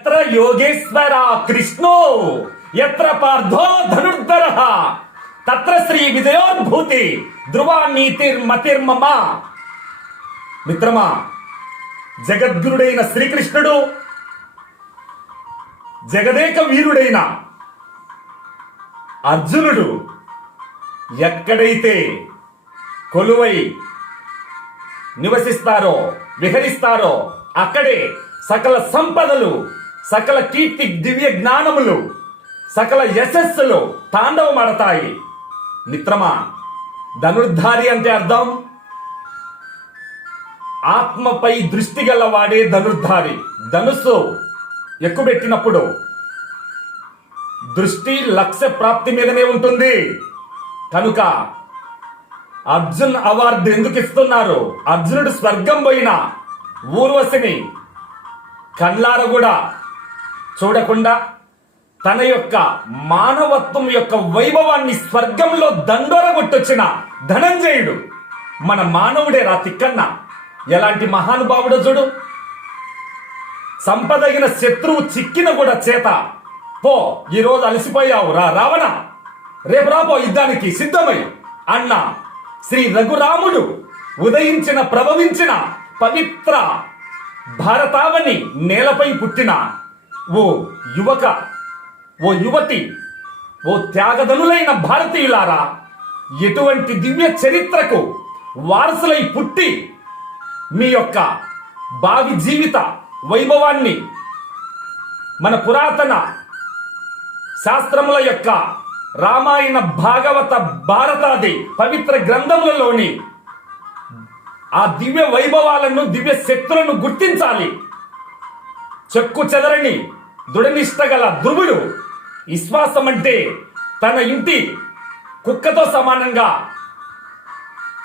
यत्र योगेश्वर कृष्णो यत्र पार्थो धनुर्धरः तत्र श्री विजयोद्भूति ध्रुवा నీతిర్మతిర్మమ. మిత్రమా, జగద్గురుడైన శ్రీకృష్ణుడు జగదేక వీరుడైన అర్జునుడు ఎక్కడైతే కొలువై నివసిస్తారో విహరిస్తారో అక్కడే సకల సంపదలు, సకల కీర్తి, దివ్య జ్ఞానములు, సకల యశస్సులు తాండవమాడతాయి. మిత్రమా, ధనుర్ధారి అంటే అర్థం ఆత్మపై దృష్టి గలవాడే ధనుర్ధారి. ధనుస్సు ఎక్కుబెట్టినప్పుడు దృష్టి లక్ష్య ప్రాప్తి మీదనే ఉంటుంది. కనుక అర్జున్ అవార్డు ఎందుకు ఇస్తున్నారు? అర్జునుడు స్వర్గం పోయిన ఊర్వశిని కళ్ళార కూడా చూడకుండా తన యొక్క మానవత్వం యొక్క వైభవాన్ని స్వర్గంలో దండోరగొట్టొచ్చిన ధనంజయుడు మన మానవుడే రా తిక్కన్న. ఎలాంటి మహానుభావుడో చూడు. సంపదగిన శత్రువు చిక్కిన కూడా చేత పో, ఈరోజు అలసిపోయావు రా రావణ, రేపు రాపో యుద్ధానికి సిద్ధమై అన్న శ్రీ రఘురాముడు ఉదయించిన ప్రభవించిన పవిత్ర భారతావని నేలపై పుట్టిన ఓ యువక, ఓ యువతి, ఓ త్యాగధనులైన భారతీయులారా, ఎటువంటి దివ్య చరిత్రకు వారసులై పుట్టి మీ యొక్క భావి జీవిత వైభవాన్ని మన పురాతన శాస్త్రముల యొక్క రామాయణ, భాగవత, భారతాది పవిత్ర గ్రంథములలోని ఆ దివ్య వైభవాలను, దివ్య శక్తులను గుర్తించాలి. చెక్కు చెదరని దృఢనిష్ట గల ధ్రువుడు విశ్వాసం అంటే తన ఇంటి కుక్కతో సమానంగా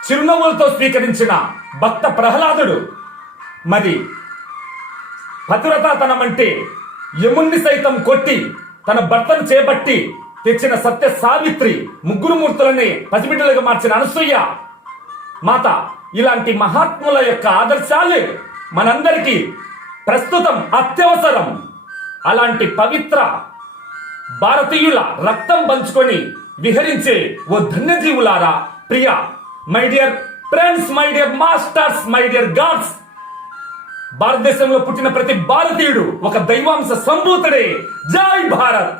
చిరునవ్వులతో స్వీకరించిన భక్త ప్రహ్లాదుడు. మరి పతివ్రతాతనం అంటే యముణ్ణి సైతం కొట్టి తన భర్తను చేపట్టి తెచ్చిన సత్య సావిత్రి, ముగ్గురు మూర్తులని పసిబిడ్డలుగా మార్చిన అనసూయ మాత. ఇలాంటి మహాత్ముల యొక్క ఆదర్శాలు మనందరికీ ప్రస్తుతం అత్యవసరం. అలాంటి పవిత్ర భారతీయుల రక్తం పంచుకొని విహరించే ఓ ధన్యజీవులారా, ప్రియ, my dear friends, my dear masters, my dear gods, భారతదేశంలో పుట్టిన ప్రతి భారతీయుడు ఒక దైవాంశ సంభూతుడే. జై భారత్.